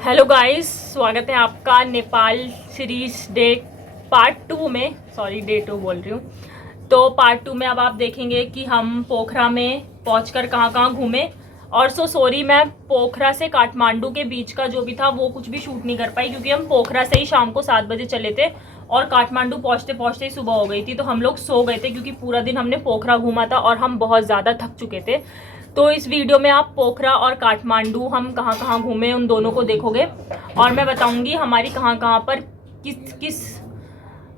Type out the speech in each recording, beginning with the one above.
Hello guys, स्वागत है आपका नेपाल सीरीज डे पार्ट 2 में। सॉरी, डे 2 बोल रही हूँ। तो पार्ट 2 में अब आप देखेंगे कि हम पोखरा में पहुंचकर कहाँ कहाँ घूमे। और सॉरी, मैं पोखरा से काठमांडू के बीच का जो भी था वो कुछ भी शूट नहीं कर पाई, क्योंकि हम पोखरा से ही शाम को 7 बजे चले थे और काठमांडू पहुंचते पहुंचते ही सुबह हो गई थी। तो हम लोग सो गए थे क्योंकि पूरा दिन हमने पोखरा घूमा था और हम बहुत ज़्यादा थक चुके थे। तो इस वीडियो में आप पोखरा और काठमांडू हम कहाँ कहाँ घूमे उन दोनों को देखोगे, और मैं बताऊंगी हमारी कहाँ कहाँ पर किस किस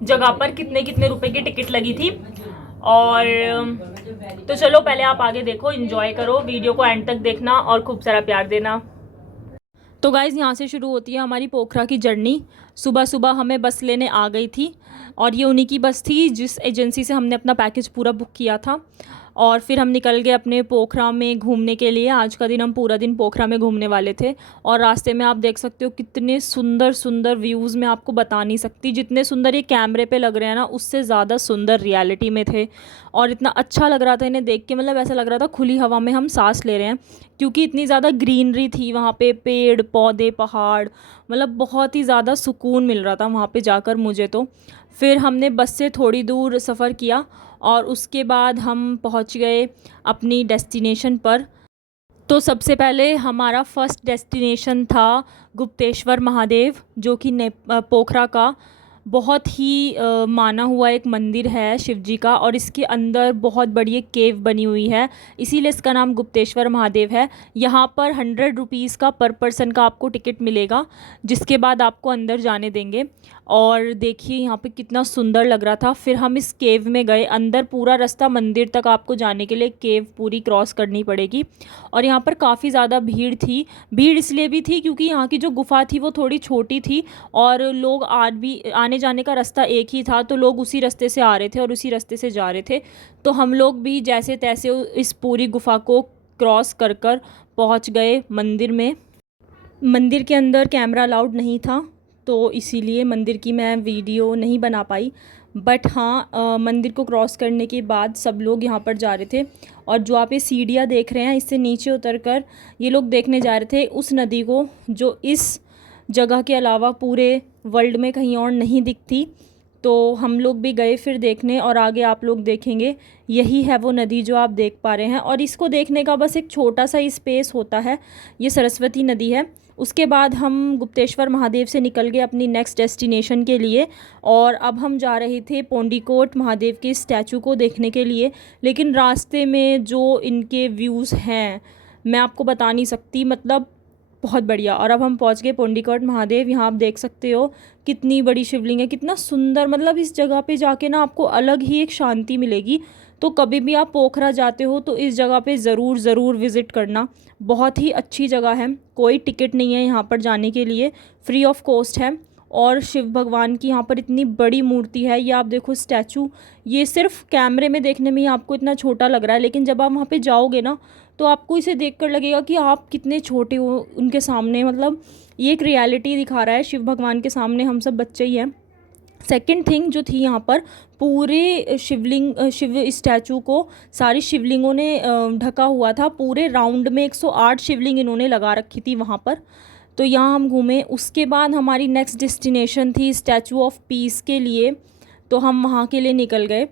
जगह पर कितने कितने रुपए की टिकट लगी थी। और तो चलो, पहले आप आगे देखो, एंजॉय करो, वीडियो को एंड तक देखना और खूब सारा प्यार देना। तो गाइज़, यहाँ से शुरू होती है हमारी पोखरा की जर्नी। सुबह सुबह हमें बस लेने आ गई थी और ये उन्हीं की बस थी जिस एजेंसी से हमने अपना पैकेज पूरा बुक किया था। और फिर हम निकल गए अपने पोखरा में घूमने के लिए। आज का दिन हम पूरा दिन पोखरा में घूमने वाले थे और रास्ते में आप देख सकते हो कितने सुंदर सुंदर व्यूज़, मैं आपको बता नहीं सकती। जितने सुंदर ये कैमरे पे लग रहे हैं ना, उससे ज़्यादा सुंदर रियलिटी में थे। और इतना अच्छा लग रहा था इन्हें देख के, मतलब ऐसा लग रहा था खुली हवा में हम सांस ले रहे हैं, क्योंकि इतनी ज़्यादा ग्रीनरी थी वहाँ पे, पेड़ पौधे पहाड़, मतलब बहुत ही ज़्यादा सुकून मिल रहा था वहाँ पे जाकर मुझे तो। फिर हमने बस से थोड़ी दूर सफ़र किया और उसके बाद हम पहुँच गए अपनी डेस्टिनेशन पर। तो सबसे पहले हमारा फर्स्ट डेस्टिनेशन था गुप्तेश्वर महादेव, जो कि पोखरा का बहुत ही माना हुआ एक मंदिर है शिव जी का, और इसके अंदर बहुत बड़ी एक केव बनी हुई है, इसीलिए इसका नाम गुप्तेश्वर महादेव है। यहाँ पर 100 रुपीज़ का पर पर्सन का आपको टिकट मिलेगा, जिसके बाद आपको अंदर जाने देंगे। और देखिए यहाँ पे कितना सुंदर लग रहा था। फिर हम इस केव में गए अंदर। पूरा रास्ता मंदिर तक आपको जाने के लिए केव पूरी क्रॉस करनी पड़ेगी। और यहाँ पर काफ़ी ज़्यादा भीड़ थी। भीड़ इसलिए भी थी क्योंकि यहाँ की जो गुफा थी वो थोड़ी छोटी थी और लोग आने जाने का रास्ता एक ही था, तो लोग उसी रास्ते से आ रहे थे और उसी रास्ते से जा रहे थे। तो हम लोग भी जैसे तैसे इस पूरी गुफा को क्रॉस कर कर पहुँच गए मंदिर में। मंदिर के अंदर कैमरा अलाउड नहीं था, तो इसीलिए मंदिर की मैं वीडियो नहीं बना पाई। बट हाँ, मंदिर को क्रॉस करने के बाद सब लोग यहाँ पर जा रहे थे। और जो आप ये सीढ़ियाँ देख रहे हैं, इससे नीचे उतरकर ये लोग देखने जा रहे थे उस नदी को, जो इस जगह के अलावा पूरे वर्ल्ड में कहीं और नहीं दिखती। तो हम लोग भी गए फिर देखने, और आगे आप लोग देखेंगे यही है वो नदी जो आप देख पा रहे हैं। और इसको देखने का बस एक छोटा सा ही स्पेस होता है, ये सरस्वती नदी है। उसके बाद हम गुप्तेश्वर महादेव से निकल गए अपनी नेक्स्ट डेस्टिनेशन के लिए, और अब हम जा रहे थे पोंडीकोट महादेव के स्टैचू को देखने के लिए। लेकिन रास्ते में जो इनके व्यूज़ हैं मैं आपको बता नहीं सकती, मतलब बहुत बढ़िया। और अब हम पहुंच गए पोंडीकोट महादेव। यहाँ आप देख सकते हो कितनी बड़ी शिवलिंग है, कितना सुंदर, मतलब इस जगह पे जाके ना आपको अलग ही एक शांति मिलेगी। तो कभी भी आप पोखरा जाते हो तो इस जगह पे ज़रूर ज़रूर विज़िट करना। बहुत ही अच्छी जगह है, कोई टिकट नहीं है यहाँ पर जाने के लिए, फ्री ऑफ कॉस्ट है। और शिव भगवान की यहाँ पर इतनी बड़ी मूर्ति है, ये आप देखो स्टैचू, ये सिर्फ कैमरे में देखने में ही आपको इतना छोटा लग रहा है, लेकिन जब आप वहाँ पे जाओगे ना तो आपको इसे देखकर लगेगा कि आप कितने छोटे हो उनके सामने। मतलब ये एक रियलिटी दिखा रहा है, शिव भगवान के सामने हम सब बच्चे ही हैं। सेकंड थिंग जो थी यहाँ पर, पूरे शिव स्टैचू को सारी शिवलिंगों ने ढका हुआ था। पूरे राउंड में 108 शिवलिंग इन्होंने लगा रखी थी वहाँ पर। तो यहाँ हम घूमे। उसके बाद हमारी नेक्स्ट डेस्टिनेशन थी स्टैचू ऑफ पीस के लिए, तो हम वहाँ के लिए निकल गए।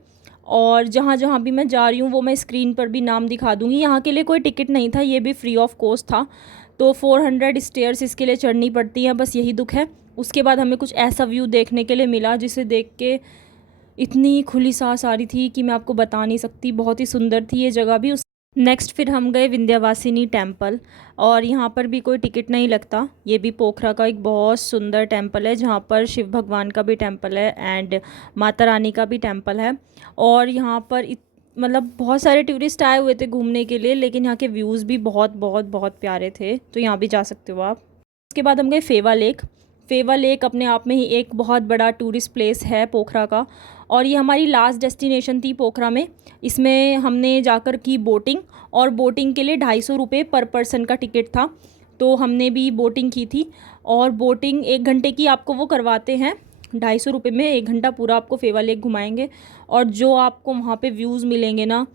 और जहाँ जहाँ भी मैं जा रही हूँ वो मैं स्क्रीन पर भी नाम दिखा दूँगी। यहाँ के लिए कोई टिकट नहीं था, ये भी फ्री ऑफ कॉस्ट था। तो 400 स्टेयर्स इसके लिए चढ़नी पड़ती हैं, बस यही दुख है। उसके बाद हमें कुछ ऐसा व्यू देखने के लिए मिला जिसे देख के इतनी खुली सांस आ रही थी कि मैं आपको बता नहीं सकती। बहुत ही सुंदर थी ये जगह भी। नेक्स्ट फिर हम गए विंध्यवासिनी टेम्पल, और यहाँ पर भी कोई टिकट नहीं लगता। ये भी पोखरा का एक बहुत सुंदर टेम्पल है, जहाँ पर शिव भगवान का भी टेम्पल है एंड माता रानी का भी टेम्पल है। और यहाँ पर मतलब बहुत सारे टूरिस्ट आए हुए थे घूमने के लिए, लेकिन यहाँ के व्यूज़ भी बहुत बहुत बहुत प्यारे थे, तो यहाँ भी जा सकते हो आप। उसके बाद हम गए फेवा लेक। फेवा लेक अपने आप में ही एक बहुत बड़ा टूरिस्ट प्लेस है पोखरा का, और ये हमारी लास्ट डेस्टिनेशन थी पोखरा में। इसमें हमने जाकर की बोटिंग, और बोटिंग के लिए 250 रुपये पर पर्सन का टिकट था, तो हमने भी बोटिंग की थी। और बोटिंग 1 घंटे की आपको वो करवाते हैं, 250 रुपये में 1 घंटा पूरा आपको फेवा लेक घुमाएंगे। और जो आपको वहाँ पे व्यूज़ मिलेंगे ना,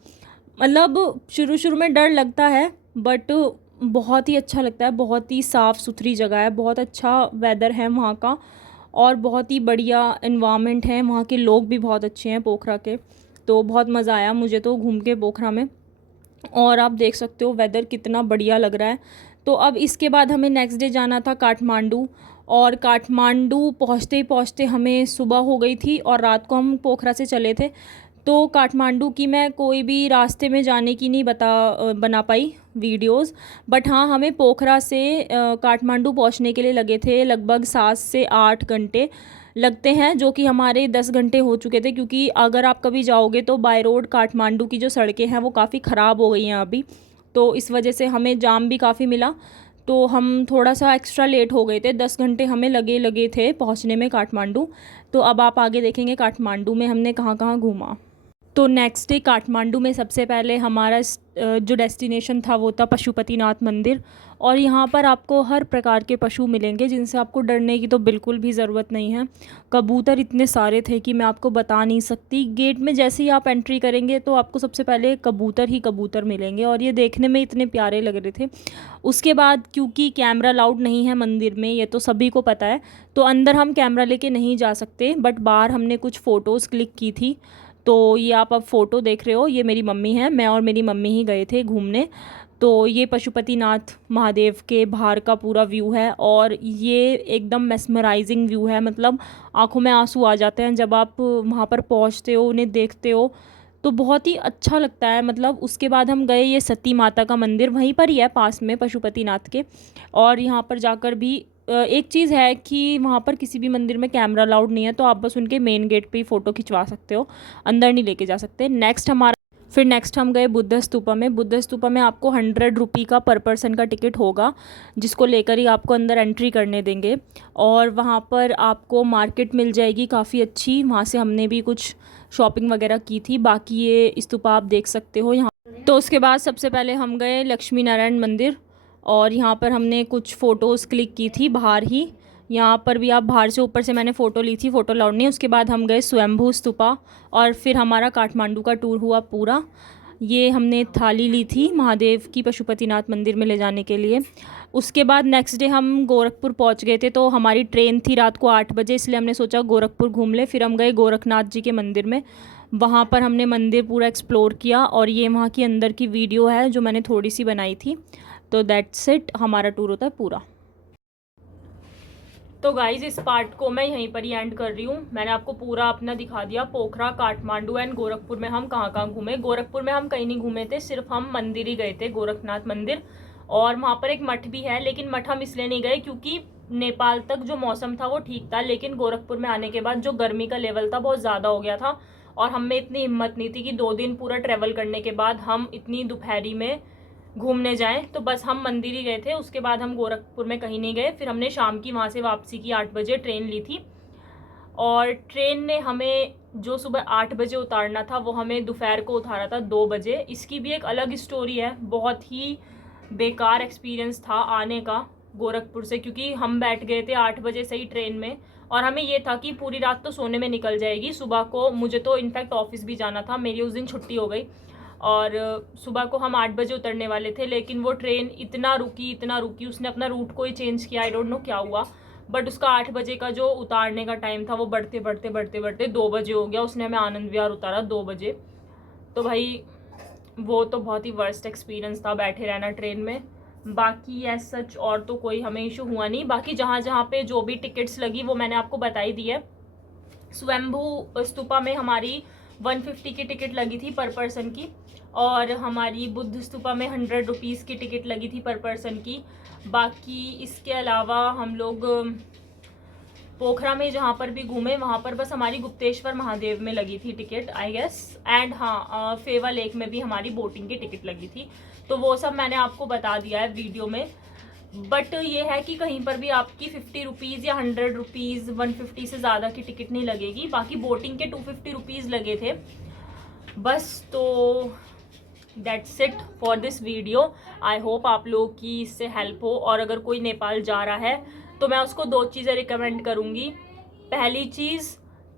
मतलब शुरू शुरू में डर लगता है, बट बहुत ही अच्छा लगता है, बहुत ही साफ़ सुथरी जगह है, बहुत अच्छा वेदर है वहाँ का और बहुत ही बढ़िया एनवायरनमेंट है। वहाँ के लोग भी बहुत अच्छे हैं पोखरा के, तो बहुत मज़ा आया मुझे तो घूम के पोखरा में। और आप देख सकते हो वेदर कितना बढ़िया लग रहा है। तो अब इसके बाद हमें नेक्स्ट डे जाना था काठमांडू, और काठमांडू पहुँचते ही पहुँचते हमें सुबह हो गई थी और रात को हम पोखरा से चले थे। तो काठमांडू की मैं कोई भी रास्ते में जाने की नहीं बना पाई वीडियोस, बट हाँ हमें पोखरा से काठमांडू पहुंचने के लिए लगे थे लगभग 7 से 8 घंटे लगते हैं, जो कि हमारे 10 घंटे हो चुके थे, क्योंकि अगर आप कभी जाओगे तो बाय रोड काठमांडू की जो सड़कें हैं वो काफ़ी ख़राब हो गई हैं अभी, तो इस वजह से हमें जाम भी काफ़ी मिला, तो हम थोड़ा सा एक्स्ट्रा लेट हो गए थे। 10 घंटे हमें लगे थे पहुंचने में काठमांडू। तो अब आप आगे देखेंगे काठमांडू में हमने कहाँ कहाँ घूमा। तो नेक्स्ट डे काठमांडू में सबसे पहले हमारा जो डेस्टिनेशन था वो था पशुपतिनाथ मंदिर, और यहाँ पर आपको हर प्रकार के पशु मिलेंगे जिनसे आपको डरने की तो बिल्कुल भी ज़रूरत नहीं है। कबूतर इतने सारे थे कि मैं आपको बता नहीं सकती। गेट में जैसे ही आप एंट्री करेंगे तो आपको सबसे पहले कबूतर ही कबूतर मिलेंगे, और ये देखने में इतने प्यारे लग रहे थे। उसके बाद क्योंकि कैमरा अलाउड नहीं है मंदिर में, ये तो सभी को पता है, तो अंदर हम कैमरा लेके नहीं जा सकते, बट बाहर हमने कुछ फ़ोटोज़ क्लिक की थी। तो ये आप अब फ़ोटो देख रहे हो, ये मेरी मम्मी है, मैं और मेरी मम्मी ही गए थे घूमने। तो ये पशुपतिनाथ महादेव के बाहर का पूरा व्यू है, और ये एकदम मेस्मराइजिंग व्यू है, मतलब आंखों में आंसू आ जाते हैं जब आप वहाँ पर पहुँचते हो, उन्हें देखते हो, तो बहुत ही अच्छा लगता है। मतलब उसके बाद हम गए ये सती माता का मंदिर, वहीं पर ही है पास में पशुपतिनाथ के, और यहाँ पर जाकर भी एक चीज़ है कि वहाँ पर किसी भी मंदिर में कैमरा अलाउड नहीं है, तो आप बस उनके मेन गेट पे ही फ़ोटो खिंचवा सकते हो, अंदर नहीं लेके जा सकते। नेक्स्ट हम गए बुद्ध स्तूपा में। बुद्ध स्तूपा में आपको 100 रुपये का पर पर्सन का टिकट होगा, जिसको लेकर ही आपको अंदर एंट्री करने देंगे, और वहाँ पर आपको मार्केट मिल जाएगी काफ़ी अच्छी, वहाँ से हमने भी कुछ शॉपिंग वगैरह की थी। बाकी ये स्तूपा आप देख सकते हो यहाँ। तो उसके बाद सबसे पहले हम गए लक्ष्मी नारायण मंदिर, और यहाँ पर हमने कुछ फ़ोटोज़ क्लिक की थी बाहर ही। यहाँ पर भी आप बाहर से, ऊपर से मैंने फ़ोटो ली थी, फ़ोटो अलाउड नहीं। उसके बाद हम गए स्वयंभू स्तूपा, और फिर हमारा काठमांडू का टूर हुआ पूरा। ये हमने थाली ली थी महादेव की पशुपतिनाथ मंदिर में ले जाने के लिए। उसके बाद नेक्स्ट डे हम गोरखपुर पहुँच गए थे, तो हमारी ट्रेन थी रात को 8 बजे, इसलिए हमने सोचा गोरखपुर घूम ले। फिर हम गए गोरखनाथ जी के मंदिर में, वहाँ पर हमने मंदिर पूरा एक्सप्लोर किया, और ये वहाँ की अंदर की वीडियो है जो मैंने थोड़ी सी बनाई थी। तो दैट्स इट, हमारा टूर होता है पूरा। तो गाइज इस पार्ट को मैं यहीं पर ही एंड कर रही हूँ। मैंने आपको पूरा अपना दिखा दिया, पोखरा, काठमांडू एंड गोरखपुर में हम कहाँ कहाँ घूमे। गोरखपुर में हम कहीं नहीं घूमे थे, सिर्फ हम मंदिर ही गए थे, गोरखनाथ मंदिर, और वहाँ पर एक मठ भी है, लेकिन मठ हम इसलिए नहीं गए क्योंकि नेपाल तक जो मौसम था वो ठीक था, लेकिन गोरखपुर में आने के बाद जो गर्मी का लेवल था बहुत ज़्यादा हो गया था, और हम में इतनी हिम्मत नहीं थी कि 2 दिन पूरा ट्रेवल करने के बाद हम इतनी दोपहरी में घूमने जाएं, तो बस हम मंदिर ही गए थे। उसके बाद हम गोरखपुर में कहीं नहीं गए। फिर हमने शाम की वहाँ से वापसी की, 8 बजे ट्रेन ली थी, और ट्रेन ने हमें जो सुबह 8 बजे उतारना था वो हमें दोपहर को उतारा था 2 बजे। इसकी भी एक अलग स्टोरी है, बहुत ही बेकार एक्सपीरियंस था आने का गोरखपुर से, क्योंकि हम बैठ गए थे 8 बजे से ही ट्रेन में, और हमें ये था कि पूरी रात तो सोने में निकल जाएगी, सुबह को मुझे तो इनफैक्ट ऑफिस भी जाना था, मेरी उस दिन छुट्टी हो गई, और सुबह को हम 8 बजे उतरने वाले थे, लेकिन वो ट्रेन इतना रुकी, उसने अपना रूट को ही चेंज किया, आई डोंट नो क्या हुआ, बट उसका 8 बजे का जो उतारने का टाइम था वो बढ़ते 2 बजे हो गया। उसने हमें आनंद विहार उतारा 2 बजे। तो भाई वो तो बहुत ही वर्स्ट एक्सपीरियंस था बैठे रहना ट्रेन में। बाकी एज सच और तो कोई हमें इशू हुआ नहीं। बाकी जहाँ जहाँ पे जो भी टिकट्स लगी वो मैंने आपको बताई दी है। स्वयंभू स्तूपा में हमारी 150 की टिकट लगी थी पर पर्सन की, और हमारी बुद्ध स्तूपा में 100 रुपीज़ की टिकट लगी थी पर पर्सन की। बाकी इसके अलावा हम लोग पोखरा में जहाँ पर भी घूमे वहाँ पर बस हमारी गुप्तेश्वर महादेव में लगी थी टिकट आई गेस, एंड हाँ फेवा लेक में भी हमारी बोटिंग की टिकट लगी थी। तो वो सब मैंने आपको बता दिया है वीडियो में। बट ये है कि कहीं पर भी आपकी 50 रुपीज़ या 100 रुपीज़ 150 से ज़्यादा की टिकट नहीं लगेगी। बाकी बोटिंग के 250 रुपीज़ लगे थे बस। तो that's it for this video. I hope आप लोगों की इससे हेल्प हो, और अगर कोई नेपाल जा रहा है तो मैं उसको 2 चीज़ें रिकमेंड करूँगी। पहली चीज़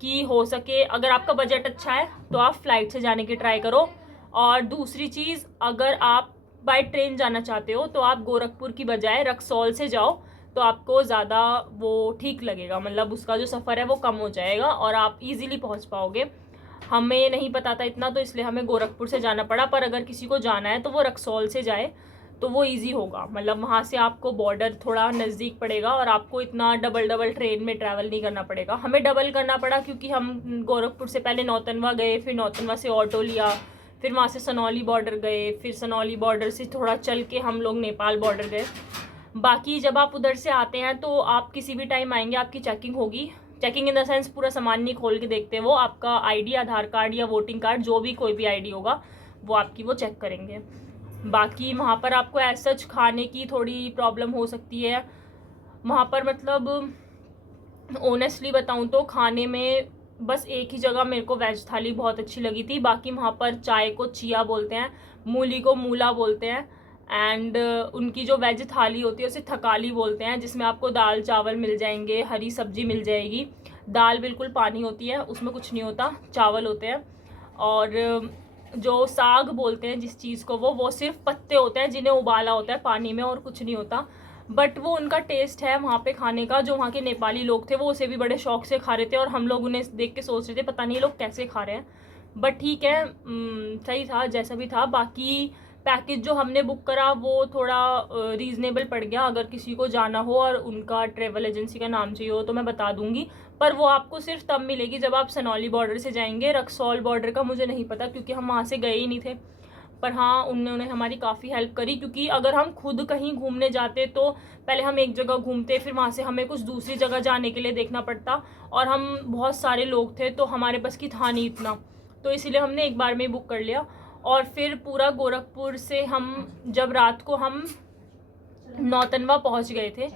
कि हो सके अगर आपका बजट अच्छा है तो आप फ़्लाइट से जाने की ट्राई करो, और दूसरी चीज़ अगर आप बाय ट्रेन जाना चाहते हो तो आप गोरखपुर की बजाय रक्सौल से जाओ, तो आपको ज़्यादा वो ठीक लगेगा, मतलब उसका जो सफ़र है वो कम हो जाएगा और आप इजीली पहुंच पाओगे। हमें नहीं पता था इतना, तो इसलिए हमें गोरखपुर से जाना पड़ा, पर अगर किसी को जाना है तो वो रक्सौल से जाए तो वो इजी होगा, मतलब वहाँ से आपको बॉर्डर थोड़ा नज़दीक पड़ेगा और आपको इतना डबल ट्रेन में ट्रैवल नहीं करना पड़ेगा। हमें डबल करना पड़ा क्योंकि हम गोरखपुर से पहले नौतनवा गए, फिर नौतनवा से ऑटो लिया, फिर वहाँ से सनौली बॉर्डर गए, फिर सनौली बॉर्डर से थोड़ा चल के हम लोग नेपाल बॉर्डर गए। बाकी जब आप उधर से आते हैं तो आप किसी भी टाइम आएंगे, आपकी चेकिंग होगी, चेकिंग इन द सेंस पूरा सामान नहीं खोल के देखते, वो आपका आईडी, आधार कार्ड या वोटिंग कार्ड, जो भी कोई भी आईडी होगा वो आपकी वो चेक करेंगे। बाकी वहाँ पर आपको ऐसा सच खाने की थोड़ी प्रॉब्लम हो सकती है वहाँ पर, मतलब ऑनेस्टली बताऊँ तो खाने में बस एक ही जगह मेरे को वेज थाली बहुत अच्छी लगी थी, बाकी वहाँ पर चाय को चिया बोलते हैं, मूली को मूला बोलते हैं, एंड उनकी जो वेज थाली होती है उसे थकाली बोलते हैं, जिसमें आपको दाल चावल मिल जाएंगे, हरी सब्जी मिल जाएगी, दाल बिल्कुल पानी होती है, उसमें कुछ नहीं होता, चावल होते हैं, और जो साग बोलते हैं जिस चीज़ को वो सिर्फ पत्ते होते हैं जिन्हें उबाला होता है पानी में और कुछ नहीं होता, बट वो उनका टेस्ट है वहाँ पे खाने का। जो वहाँ के नेपाली लोग थे वो उसे भी बड़े शौक से खा रहे थे और हम लोग उन्हें देख के सोच रहे थे पता नहीं लोग कैसे खा रहे हैं, बट ठीक है, सही था जैसा भी था। बाकी पैकेज जो हमने बुक करा वो थोड़ा रीज़नेबल पड़ गया, अगर किसी को जाना हो और उनका ट्रेवल एजेंसी का नाम चाहिए हो तो मैं बता दूंगी, पर वो आपको सिर्फ तब मिलेगी जब आप सनौली बॉर्डर से जाएंगे। रक्सौल बॉर्डर का मुझे नहीं पता क्योंकि हम वहाँ से गए ही नहीं थे, पर हाँ उन्होंने हमारी काफ़ी हेल्प करी, क्योंकि अगर हम खुद कहीं घूमने जाते तो पहले हम एक जगह घूमते, फिर वहाँ से हमें कुछ दूसरी जगह जाने के लिए देखना पड़ता, और हम बहुत सारे लोग थे तो हमारे पास की था नहीं इतना, तो इसीलिए हमने एक बार में ही बुक कर लिया। और फिर पूरा गोरखपुर से हम जब रात को हम नौतनवा पहुँच गए थे,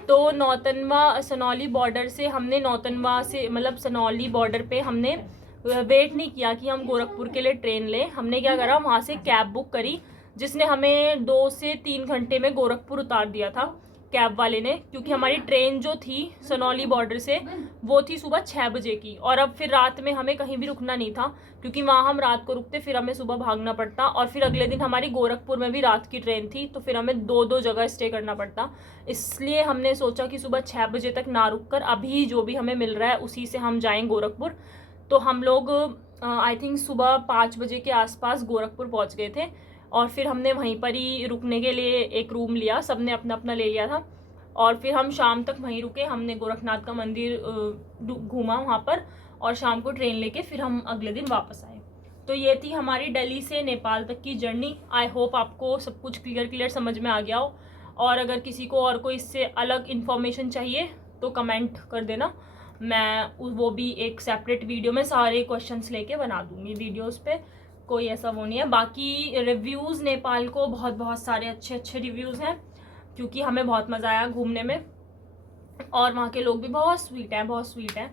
तो नौतनवा सनौली बॉर्डर से हमने नौतनवा से मतलब सनौली बॉर्डर पे हमने वेट नहीं किया कि हम गोरखपुर के लिए ट्रेन लें, हमने क्या करा वहाँ से कैब बुक करी, जिसने हमें 2 से 3 घंटे में गोरखपुर उतार दिया था कैब वाले ने, क्योंकि हमारी ट्रेन जो थी सनौली बॉर्डर से वो थी सुबह 6 बजे की, और अब फिर रात में हमें कहीं भी रुकना नहीं था क्योंकि वहाँ हम रात को रुकते फिर हमें सुबह भागना पड़ता, और फिर अगले दिन हमारी गोरखपुर में भी रात की ट्रेन थी तो फिर हमें 2 जगह स्टे करना पड़ता। इसलिए हमने सोचा कि सुबह 6 बजे तक ना रुक कर अभी जो भी हमें मिल रहा है उसी से हम जाएँ गोरखपुर। तो हम लोग आई थिंक सुबह 5 बजे के आसपास गोरखपुर पहुँच गए थे, और फिर हमने वहीं पर ही रुकने के लिए एक रूम लिया, सबने अपना अपना ले लिया था, और फिर हम शाम तक वहीं रुके, हमने गोरखनाथ का मंदिर घूमा वहाँ पर, और शाम को ट्रेन लेके फिर हम अगले दिन वापस आए। तो ये थी हमारी दिल्ली से नेपाल तक की जर्नी। आई होप आपको सब कुछ क्लियर समझ में आ गया हो, और अगर किसी को और कोई इससे अलग इन्फॉर्मेशन चाहिए तो कमेंट कर देना, मैं वो भी एक सेपरेट वीडियो में सारे क्वेश्चंस लेके बना दूंगी वीडियोस पे, कोई ऐसा वो नहीं है। बाकी रिव्यूज़ नेपाल को बहुत सारे अच्छे रिव्यूज़ हैं, क्योंकि हमें बहुत मज़ा आया घूमने में, और वहाँ के लोग भी बहुत स्वीट हैं,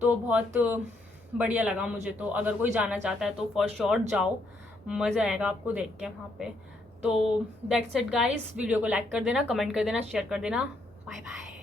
तो बहुत बढ़िया लगा मुझे। तो अगर कोई जाना चाहता है तो फॉर श्योर जाओ, मज़ा आएगा आपको देख के वहाँ पे। तो दैट्स इट गाइस, वीडियो को लाइक कर देना, कमेंट कर देना, शेयर कर देना, बाय बाय।